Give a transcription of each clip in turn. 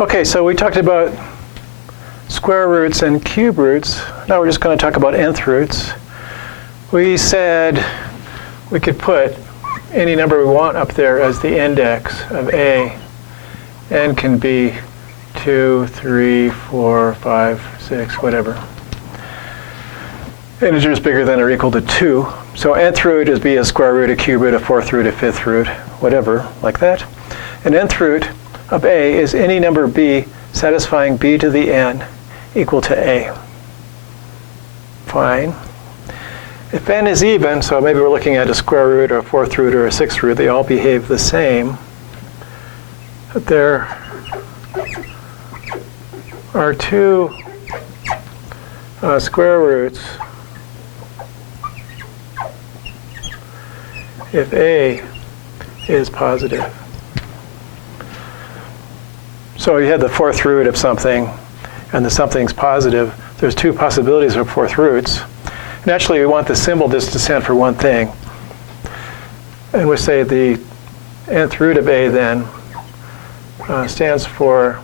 Okay, so we talked about square roots and cube roots. Now we're just going to talk about nth roots. We said we could put any number we want up there as the index of A. N can be 2, 3, 4, 5, 6, whatever. Integers bigger than or equal to 2. So nth root is be a square root, a cube root, a fourth root, a fifth root, whatever, like that. And nth root of A is any number B satisfying B to the n equal to A. Fine. If n is even, so maybe we're looking at a square root or a fourth root or a sixth root, they all behave the same. But there are two square roots if A is positive. So you had the fourth root of something, and the something's positive. There's two possibilities of fourth roots. And actually, we want the symbol just to stand for one thing. And we say the nth root of A then stands for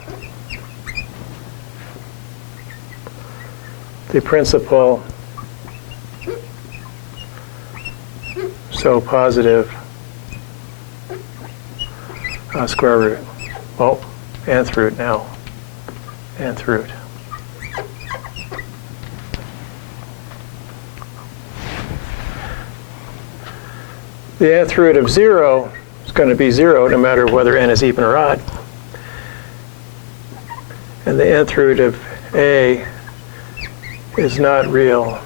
the principal, so positive square root. Well, nth root now. Nth root. The nth root of 0 is going to be 0 no matter whether n is even or odd. And the nth root of A is not real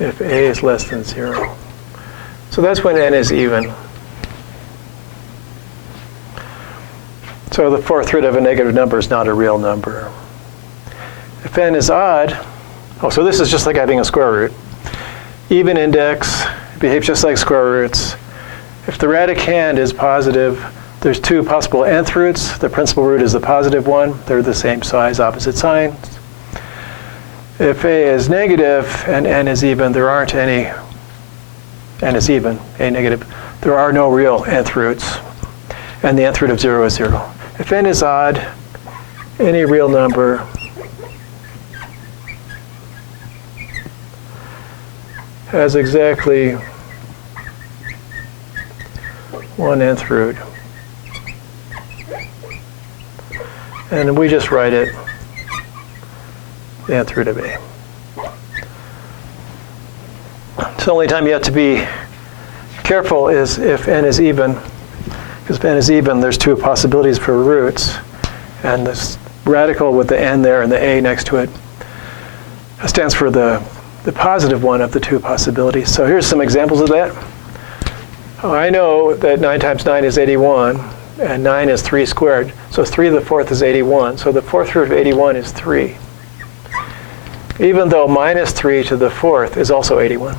if A is less than 0. So that's when n is even. So the fourth root of a negative number is not a real number. If n is odd, so this is just like having a square root. Even index behaves just like square roots. If the radicand is positive, there's two possible nth roots. The principal root is the positive one. They're the same size, opposite signs. If A is negative and n is even, there aren't any, n is even, A negative, there are no real nth roots. And the nth root of 0 is 0. If n is odd, any real number has exactly one nth root. And we just write it the nth root of A. So the only time you have to be careful is if n is even. Because if n is even, there's two possibilities for roots. And this radical with the n there and the A next to it stands for the positive one of the two possibilities. So here's some examples of that. I know that 9 times 9 is 81, and 9 is 3 squared. So 3 to the fourth is 81. So the fourth root of 81 is 3. Even though minus 3 to the fourth is also 81.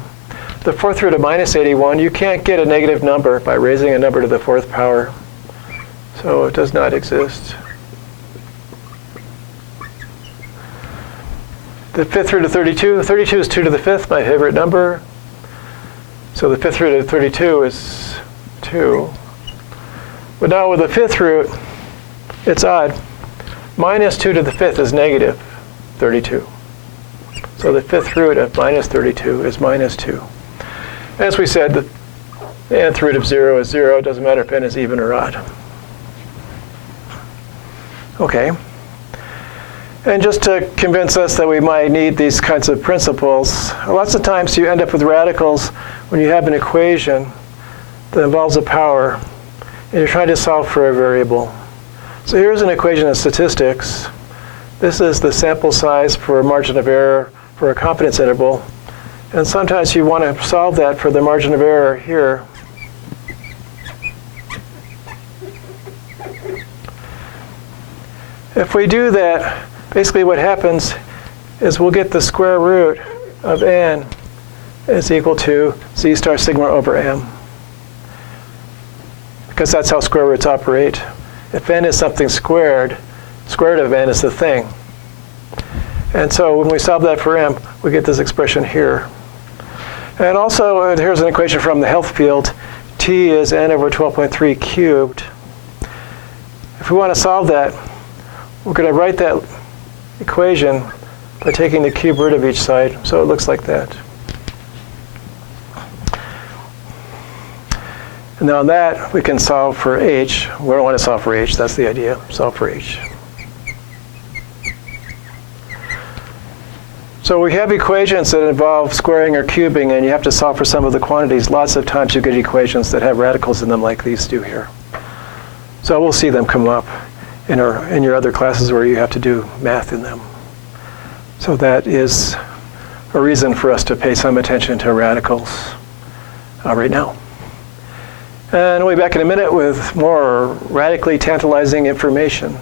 The fourth root of minus 81, you can't get a negative number by raising a number to the fourth power. So it does not exist. The fifth root of 32, 32 is 2 to the fifth, my favorite number. So the fifth root of 32 is 2. But now with the fifth root, it's odd. Minus 2 to the fifth is negative 32. So the fifth root of minus 32 is minus 2. As we said, the nth root of 0 is 0. It doesn't matter if n is even or odd. Okay. And just to convince us that we might need these kinds of principles, lots of times you end up with radicals when you have an equation that involves a power, and you're trying to solve for a variable. So here's an equation of statistics. This is the sample size for a margin of error for a confidence interval. And sometimes you want to solve that for the margin of error here. If we do that, basically what happens is we'll get the square root of n is equal to z star sigma over m. Because that's how square roots operate. If n is something squared, square root of n is the thing. And so when we solve that for m, we get this expression here. And also, here's an equation from the health field. T is n over 12.3 cubed. if we want to solve that, we're going to write that equation by taking the cube root of each side, so it looks like that. And now on that, we can solve for h. We don't want to solve for h, that's the idea, solve for h. So we have equations that involve squaring or cubing, and you have to solve for some of the quantities. Lots of times you get equations that have radicals in them like these do here. So we'll see them come up in your other classes where you have to do math in them. So that is a reason for us to pay some attention to radicals right now. And we'll be back in a minute with more radically tantalizing information.